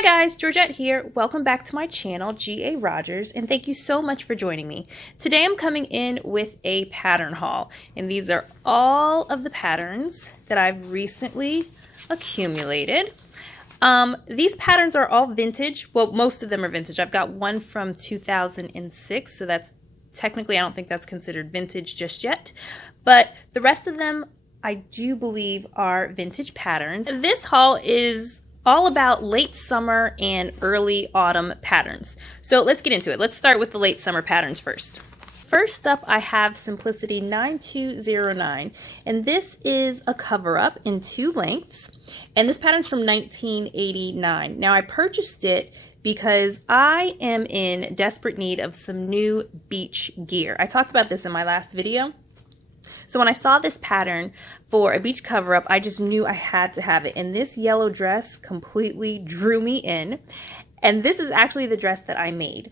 Hi guys, Georgette here. Welcome back to my channel, G.A. Rodgers, and thank you so much for joining me. Today I'm coming in with a pattern haul, and these are all of the patterns that I've recently accumulated. These patterns are all vintage. Well, most of them are vintage. I've got one from 2006, so that's technically, I don't think that's considered vintage just yet, but the rest of them I do believe are vintage patterns. This haul is all about late summer and early autumn patterns. So let's get into it. Let's start with the late summer patterns first. First up, I have Simplicity 9209, and this is a cover-up in 2 lengths, and this pattern's from 1989. Now I purchased it because I am in desperate need of some new beach gear. I talked about this in my last video. So when I saw this pattern for a beach cover-up, I just knew I had to have it. And this yellow dress completely drew me in. And this is actually the dress that I made.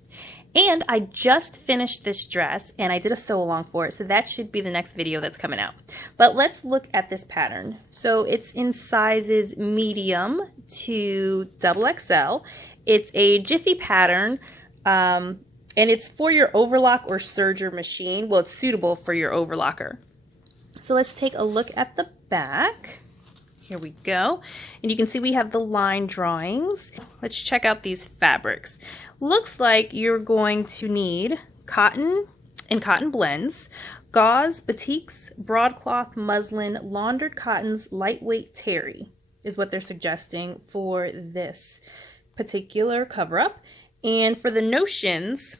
And I just finished this dress and I did a sew along for it. So that should be the next video that's coming out. But let's look at this pattern. So it's in sizes medium to XXL. It's a Jiffy pattern. And it's for your overlock or serger machine. Well, it's suitable for your overlocker. So let's take a look at the back. Here we go. And you can see we have the line drawings. Let's check out these fabrics. Looks like you're going to need cotton and cotton blends, gauze, batiks, broadcloth, muslin, laundered cottons, lightweight terry is what they're suggesting for this particular cover-up. And for the notions,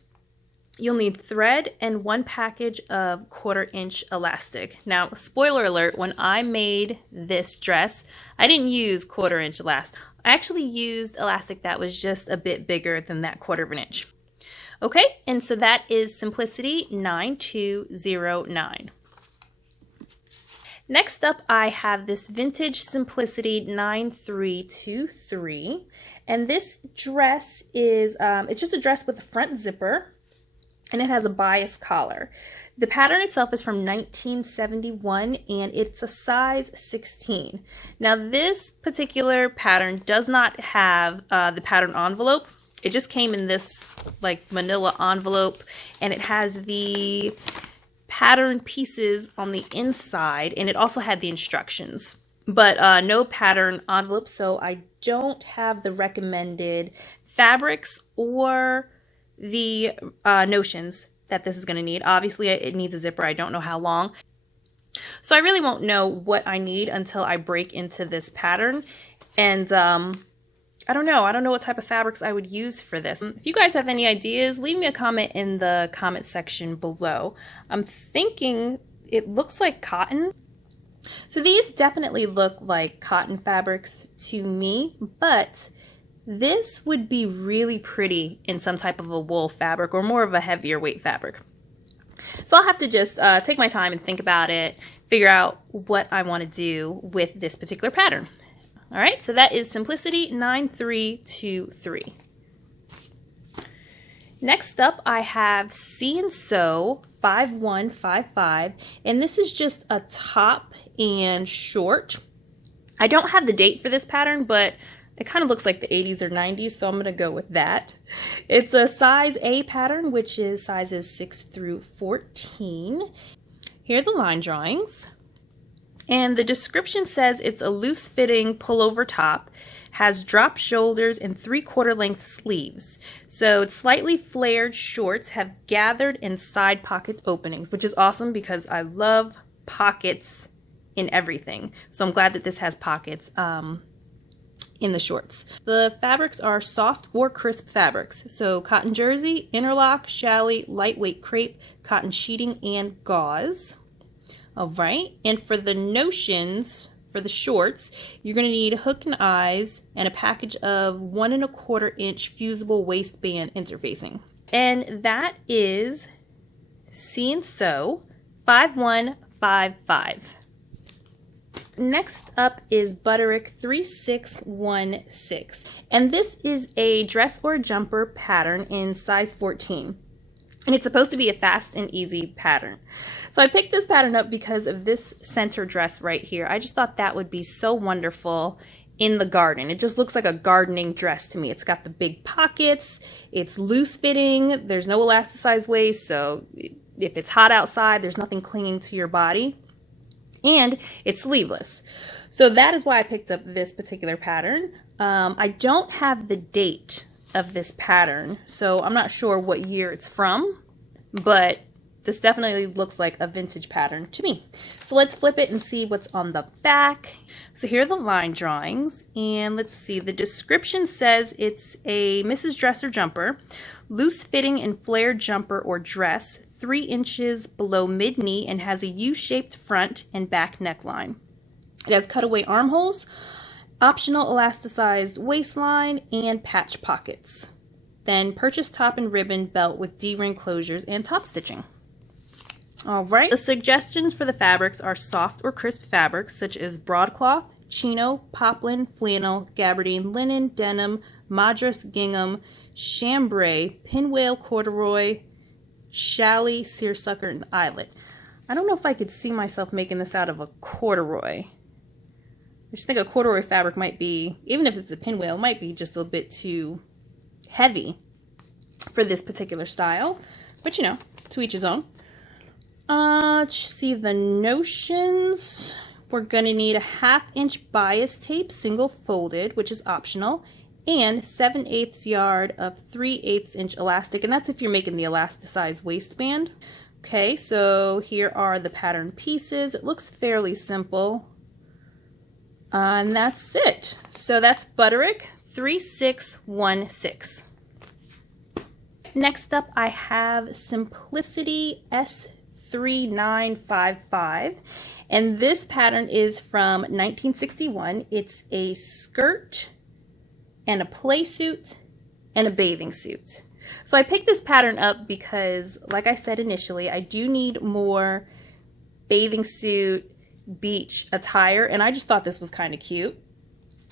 you'll need thread and 1 package of 1/4-inch elastic. Now, spoiler alert, when I made this dress, I didn't use 1/4-inch elastic. I actually used elastic that was just a bit bigger than that 1/4 inch. Okay, and so that is Simplicity 9209. Next up, I have this vintage Simplicity 9323, and this dress is, it's just a dress with a front zipper, and it has a bias collar. The pattern itself is from 1971 and it's a size 16. Now this particular pattern does not have the pattern envelope. It just came in this like manila envelope, and it has the pattern pieces on the inside, and it also had the instructions, but no pattern envelope, so I don't have the recommended fabrics or the notions that this is going to need. Obviously it needs a zipper. I don't know how long, so I really won't know what I need until I break into this pattern. And I don't know what type of fabrics I would use for this. If you guys have any ideas, leave me a comment in the comment section below. I'm thinking it looks like cotton. So these definitely look like cotton fabrics to me, but this would be really pretty in some type of a wool fabric or more of a heavier weight fabric. So I'll have to just take my time and think about it, figure out what I want to do with this particular pattern. All right, so that is Simplicity 9323. Next up, I have See and Sew 5155, and this is just a top and short. I don't have the date for this pattern, but it kind of looks like the 80s or 90s, so I'm going to go with that. It's a size A pattern, which is sizes 6 through 14. Here are the line drawings. And the description says it's a loose-fitting pullover top, has drop shoulders and 3/4 length sleeves. So it's slightly flared shorts, have gathered and side pocket openings, which is awesome because I love pockets in everything. So I'm glad that this has pockets in the shorts. The fabrics are soft or crisp fabrics. So cotton jersey, interlock, challis, lightweight crepe, cotton sheeting, and gauze. All right, and for the notions, for the shorts, you're going to need hook and eyes and a package of 1 1/4 inch fusible waistband interfacing. And that is See and Sew 5155. Next up is Butterick 3616, and this is a dress or jumper pattern in size 14. And it's supposed to be a fast and easy pattern. So I picked this pattern up because of this center dress right here. I just thought that would be so wonderful in the garden. It just looks like a gardening dress to me. It's got the big pockets, it's loose fitting, there's no elasticized waist, so if it's hot outside, there's nothing clinging to your body, and it's sleeveless. So that is why I picked up this particular pattern. I don't have the date of this pattern, so I'm not sure what year it's from, but this definitely looks like a vintage pattern to me. So let's flip it and see what's on the back. So here are the line drawings, and let's see, the description says it's a Mrs. Dresser jumper, loose fitting and flared jumper or dress, 3 inches below mid-knee, and has a U-shaped front and back neckline. It has cutaway armholes, optional elasticized waistline, and patch pockets. Then purchase top and ribbon belt with D-ring closures and top stitching. All right, the suggestions for the fabrics are soft or crisp fabrics such as broadcloth, chino, poplin, flannel, gabardine, linen, denim, madras, gingham, chambray, pinwheel, corduroy, challis, seersucker, and eyelet. I don't know if I could see myself making this out of a corduroy. I just think a corduroy fabric might be, even if it's a pinwheel, it might be just a bit too heavy for this particular style. But you know, to each his own. Let's see the notions. We're going to need a 1/2 inch bias tape, single folded, which is optional, and 7/8 yard of 3/8 inch elastic, and that's if you're making the elasticized waistband. Okay, so here are the pattern pieces. It looks fairly simple. And that's it. So that's Butterick 3616. Next up, I have Simplicity S3955, and this pattern is from 1961. It's a skirt and a play suit and a bathing suit. So I picked this pattern up because, like I said initially, I do need more bathing suit beach attire, and I just thought this was kind of cute,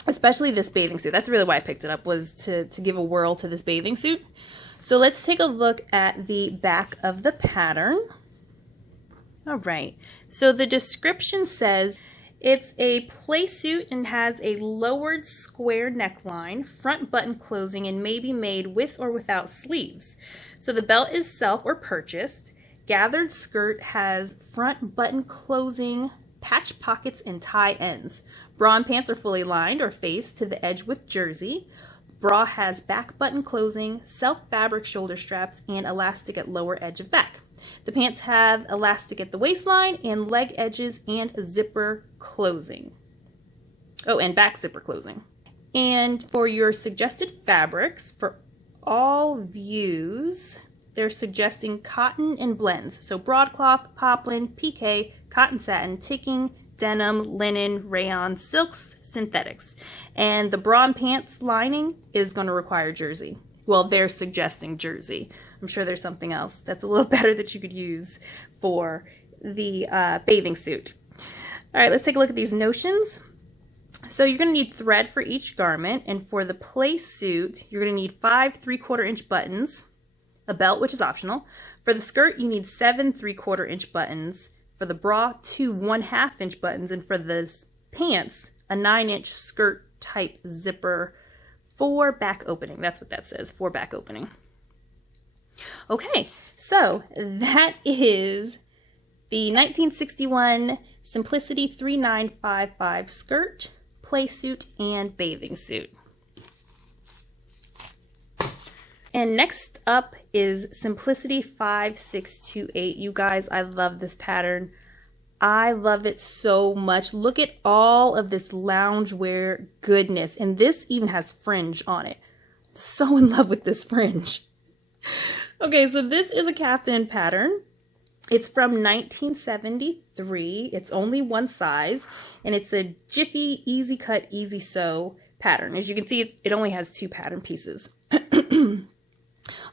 especially this bathing suit. That's really why I picked it up, was to give a whirl to this bathing suit. So let's take a look at the back of the pattern. All right, so the description says it's a play suit and has a lowered square neckline, front button closing, and may be made with or without sleeves. So the belt is self or purchased. Gathered skirt has front button closing, patch pockets, and tie ends. Bra and pants are fully lined or faced to the edge with jersey. Bra has back button closing, self fabric shoulder straps, and elastic at lower edge of back. The pants have elastic at the waistline and leg edges and zipper closing. Oh, and back zipper closing. And for your suggested fabrics, for all views, they're suggesting cotton and blends. So broadcloth, poplin, pique, cotton satin, ticking, denim, linen, rayon, silks, synthetics. And the bra and pants lining is going to require jersey. Well, they're suggesting jersey. I'm sure there's something else that's a little better that you could use for the bathing suit. All right, let's take a look at these notions. So you're going to need thread for each garment, and for the play suit, you're going to need 5 3/4 inch buttons, a belt, which is optional. For the skirt, you need 7 3/4 inch buttons. For the bra, 2 1/2 inch buttons, and for the pants, a 9-inch skirt type zipper for back opening. That's what that says, for back opening. Okay, so that is the 1961 Simplicity 3955 skirt, play suit, and bathing suit. And next up is Simplicity 5628. You guys, I love this pattern. I love it so much. Look at all of this loungewear goodness. And this even has fringe on it. I'm so in love with this fringe. Okay, so this is a Caftan pattern. It's from 1973. It's only one size, and it's a jiffy, easy cut, easy sew pattern. As you can see, it only has 2 pattern pieces. All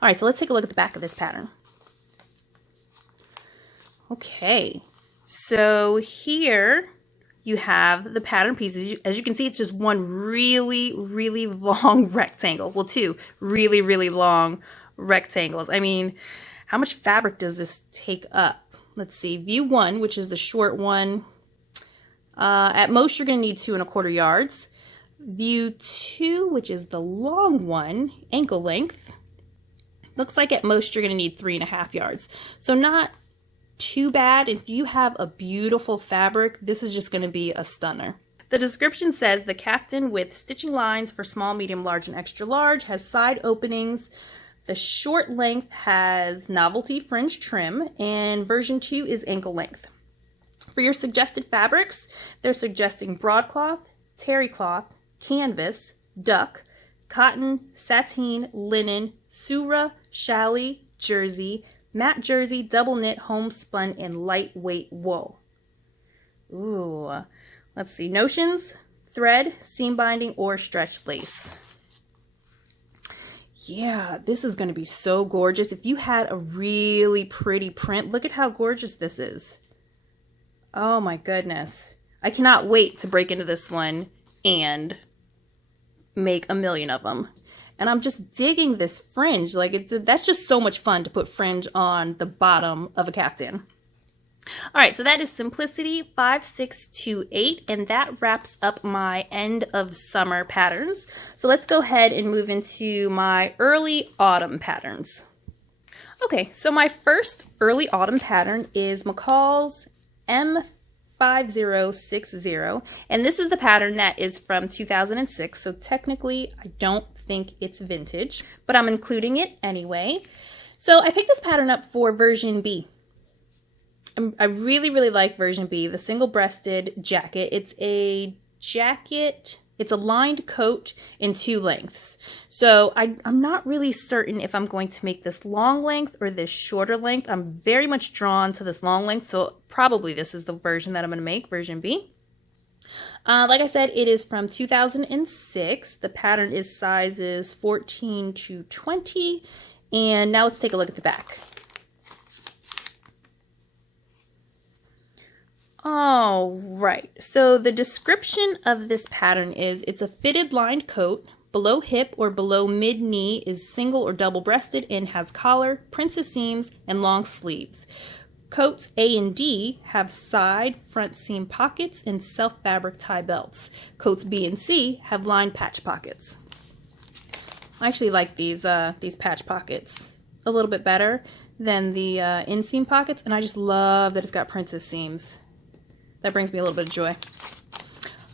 right, so let's take a look at the back of this pattern. Okay, so here you have the pattern pieces. As you can see, it's just one really, really long rectangle. Well, 2 really, really long rectangles. I mean, how much fabric does this take up? Let's see, view 1, which is the short one. At most, you're going to need 2 1/4 yards. View 2, which is the long one, ankle length. Looks like at most you're going to need 3.5 yards. So not too bad. If you have a beautiful fabric, this is just going to be a stunner. The description says the Caftan with stitching lines for small, medium, large, and extra large has side openings. The short length has novelty fringe trim, and version 2 is ankle length. For your suggested fabrics, they're suggesting broadcloth, terry cloth, canvas, duck, cotton, sateen, linen, surah, challis, jersey, matte jersey, double knit, homespun, and lightweight wool. Ooh, let's see. Notions, thread, seam binding, or stretched lace. Yeah, this is going to be so gorgeous. If you had a really pretty print, look at how gorgeous this is. Oh my goodness. I cannot wait to break into this one and make a million of them. And I'm just digging this fringe. Like that's just so much fun to put fringe on the bottom of a caftan. All right, so that is Simplicity 5628, and that wraps up my end of summer patterns. So let's go ahead and move into my early autumn patterns. Okay, so my first early autumn pattern is McCalls M5060, and this is the pattern that is from 2006, so technically I don't think it's vintage, but I'm including it anyway. So I picked this pattern up for version B. I really, really like version B, the single-breasted jacket. It's a jacket, it's a lined coat in 2 lengths. So I'm not really certain if I'm going to make this long length or this shorter length. I'm very much drawn to this long length, so probably this is the version that I'm going to make, version B. Like I said, it is from 2006. The pattern is sizes 14 to 20. And now let's take a look at the back. All right, so the description of this pattern is it's a fitted lined coat. Below hip or below mid-knee is single or double-breasted and has collar, princess seams, and long sleeves. Coats A and D have side, front seam pockets and self-fabric tie belts. Coats B and C have lined patch pockets. I actually like these patch pockets a little bit better than the inseam pockets, and I just love that it's got princess seams. That brings me a little bit of joy.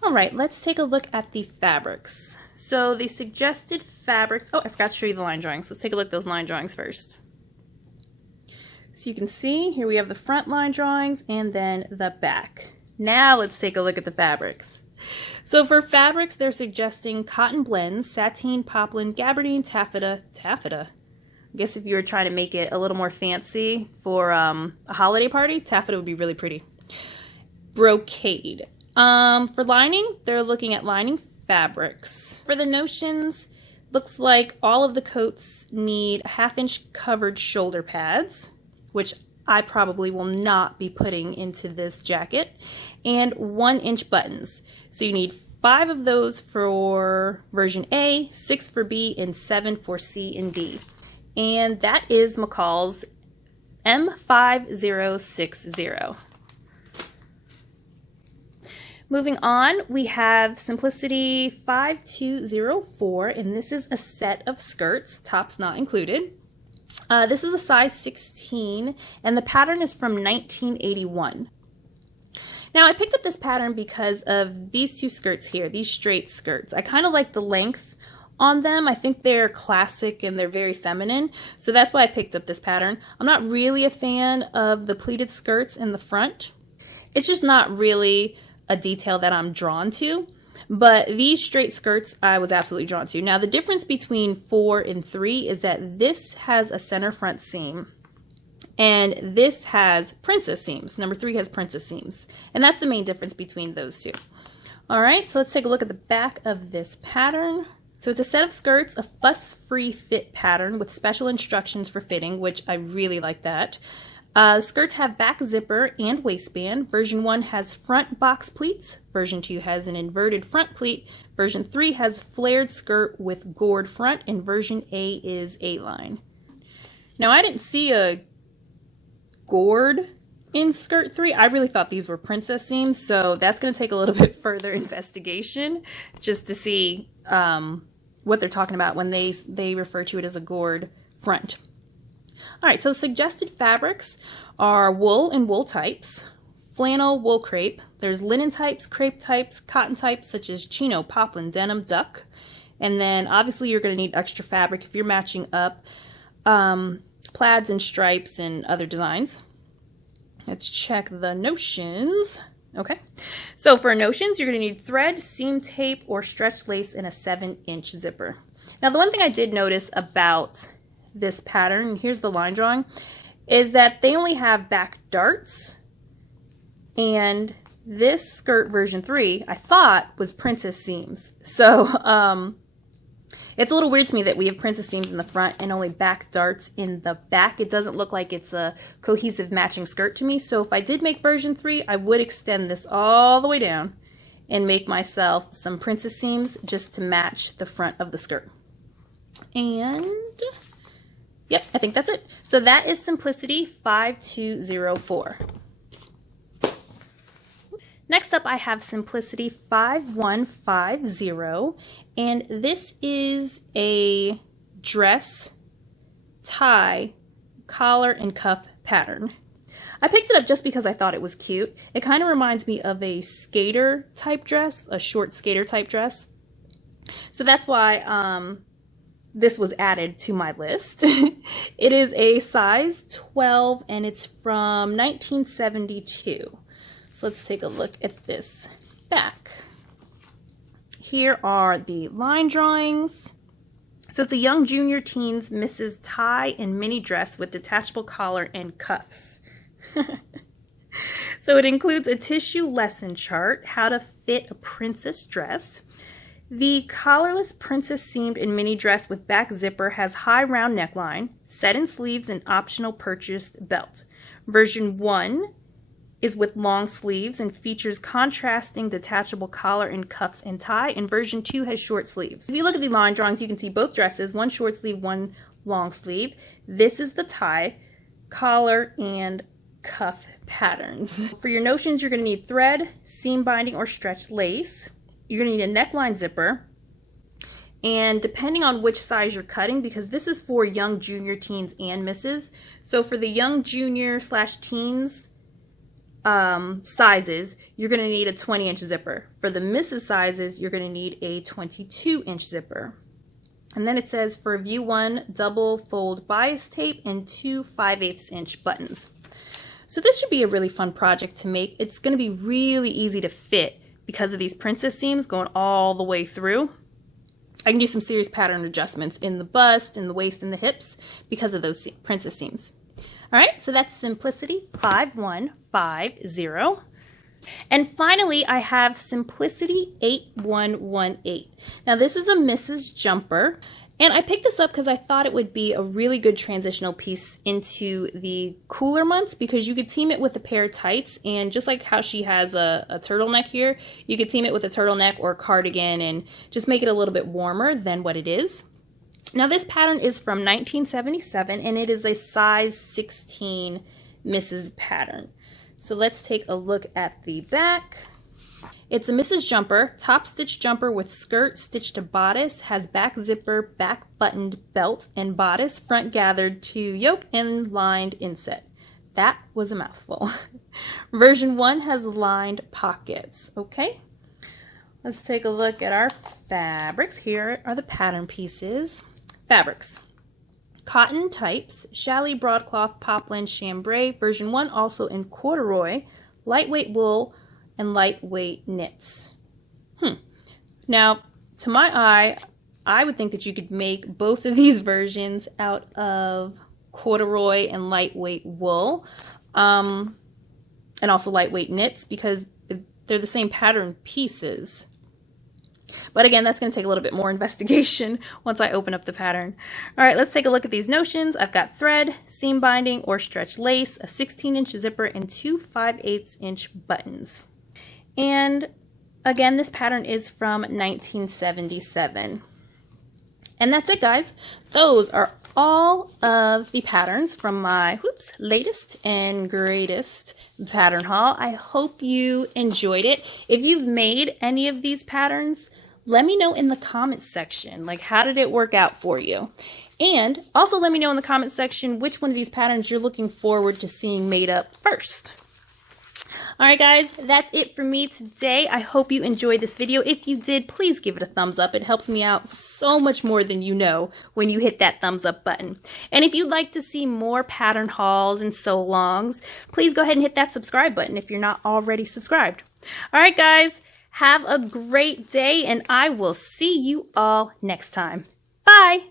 All right, let's take a look at the fabrics. So the suggested fabrics, oh, I forgot to show you the line drawings. Let's take a look at those line drawings first. So you can see here we have the front line drawings and then the back. Now let's take a look at the fabrics. So for fabrics, they're suggesting cotton blends, sateen, poplin, gabardine, taffeta. I guess if you were trying to make it a little more fancy for a holiday party, taffeta would be really pretty. Brocade. For lining, they're looking at lining fabrics. For the notions, looks like all of the coats need 1/2 inch covered shoulder pads, which I probably will not be putting into this jacket, and 1 inch buttons. So you need 5 of those for version A, 6 for B, and 7 for C and D. And that is McCalls M5060. Moving on, we have Simplicity 5204, and this is a set of skirts, tops not included. This is a size 16, and the pattern is from 1981. Now, I picked up this pattern because of these 2 skirts here, these straight skirts. I kind of like the length on them. I think they're classic and they're very feminine, so that's why I picked up this pattern. I'm not really a fan of the pleated skirts in the front. It's just not really a detail that I'm drawn to, but these straight skirts I was absolutely drawn to. Now the difference between 4 and 3 is that this has a center front seam and this has princess seams. Number 3 has princess seams, and that's the main difference between those 2. All right, so let's take a look at the back of this pattern. So it's a set of skirts, a fuss-free fit pattern with special instructions for fitting, which I really like that. Skirts have back zipper and waistband. Version 1 has front box pleats. Version 2 has an inverted front pleat. Version 3 has flared skirt with gored front, and version A is A-line. Now I didn't see a gored in skirt 3. I really thought these were princess seams, so that's going to take a little bit further investigation just to see what they're talking about when they refer to it as a gored front. All right, so suggested fabrics are wool and wool types, flannel, wool crepe. There's linen types, crepe types, cotton types such as chino, poplin, denim, duck. And then obviously you're going to need extra fabric if you're matching up plaids and stripes and other designs. Let's check the notions. Okay, so for notions, you're going to need thread, seam tape, or stretch lace in a 7-inch zipper. Now, the one thing I did notice about this pattern, here's the line drawing, is that they only have back darts, and this skirt version 3, I thought, was princess seams. So, it's a little weird to me that we have princess seams in the front and only back darts in the back. It doesn't look like it's a cohesive matching skirt to me. So if I did make version 3, I would extend this all the way down and make myself some princess seams just to match the front of the skirt. And yep, I think that's it. So that is Simplicity 5204. Next up, I have Simplicity 5150, and this is a dress, tie, collar, and cuff pattern. I picked it up just because I thought it was cute. It kind of reminds me of a skater type dress, a short skater type dress. So that's why this was added to my list. It is a size 12, and it's from 1972. So let's take a look at this back. Here are the line drawings. So it's a young junior teens Mrs. tie and mini dress with detachable collar and cuffs. So it includes a tissue lesson chart, how to fit a princess dress. The collarless princess seamed and mini dress with back zipper has high round neckline, set-in sleeves, and optional purchased belt. Version 1 is with long sleeves and features contrasting detachable collar and cuffs and tie, and version 2 has short sleeves. If you look at the line drawings, you can see both dresses, one short sleeve, one long sleeve. This is the tie, collar, and cuff patterns. For your notions, you're going to need thread, seam binding, or stretch lace. You're going to need a neckline zipper, and depending on which size you're cutting, because this is for young junior teens and misses, so for the young junior / teens sizes, you're going to need a 20-inch zipper. For the misses sizes, you're going to need a 22-inch zipper. And then it says for view 1, double fold bias tape and 2 5/8-inch buttons. So this should be a really fun project to make. It's going to be really easy to fit because of these princess seams going all the way through. I can do some serious pattern adjustments in the bust, in the waist, and the hips because of those princess seams. All right, so that's Simplicity 5150. And finally, I have Simplicity 8118. Now, this is a Mrs. Jumper, and I picked this up because I thought it would be a really good transitional piece into the cooler months because you could team it with a pair of tights, and just like how she has a turtleneck here, you could team it with a turtleneck or a cardigan and just make it a little bit warmer than what it is. Now this pattern is from 1977 and it is a size 16 Mrs. pattern. So let's take a look at the back. It's a Mrs. Jumper, top stitch jumper with skirt stitched to bodice, has back zipper, back buttoned belt and bodice, front gathered to yoke and lined inset. That was a mouthful. Version 1 has lined pockets. Okay, let's take a look at our fabrics. Here are the pattern pieces. Fabrics. Cotton types, challis, broadcloth, poplin, chambray. Version 1 also in corduroy, lightweight wool, and lightweight knits. Now, to my eye, I would think that you could make both of these versions out of corduroy and lightweight wool, and also lightweight knits because they're the same pattern pieces. But again, that's going to take a little bit more investigation once I open up the pattern. All right, let's take a look at these notions. I've got thread, seam binding or stretch lace, a 16-inch zipper, and 2 5/8-inch buttons. And again, this pattern is from 1977. And that's it, guys. Those are all of the patterns from my latest and greatest pattern haul. I hope you enjoyed it. If you've made any of these patterns, let me know in the comments section, like, how did it work out for you? And also let me know in the comments section which one of these patterns you're looking forward to seeing made up first. All right, guys, that's it for me today. I hope you enjoyed this video. If you did, please give it a thumbs up. It helps me out so much more than you know when you hit that thumbs up button. And if you'd like to see more pattern hauls and sew alongs, please go ahead and hit that subscribe button if you're not already subscribed. All right, guys, have a great day, and I will see you all next time. Bye.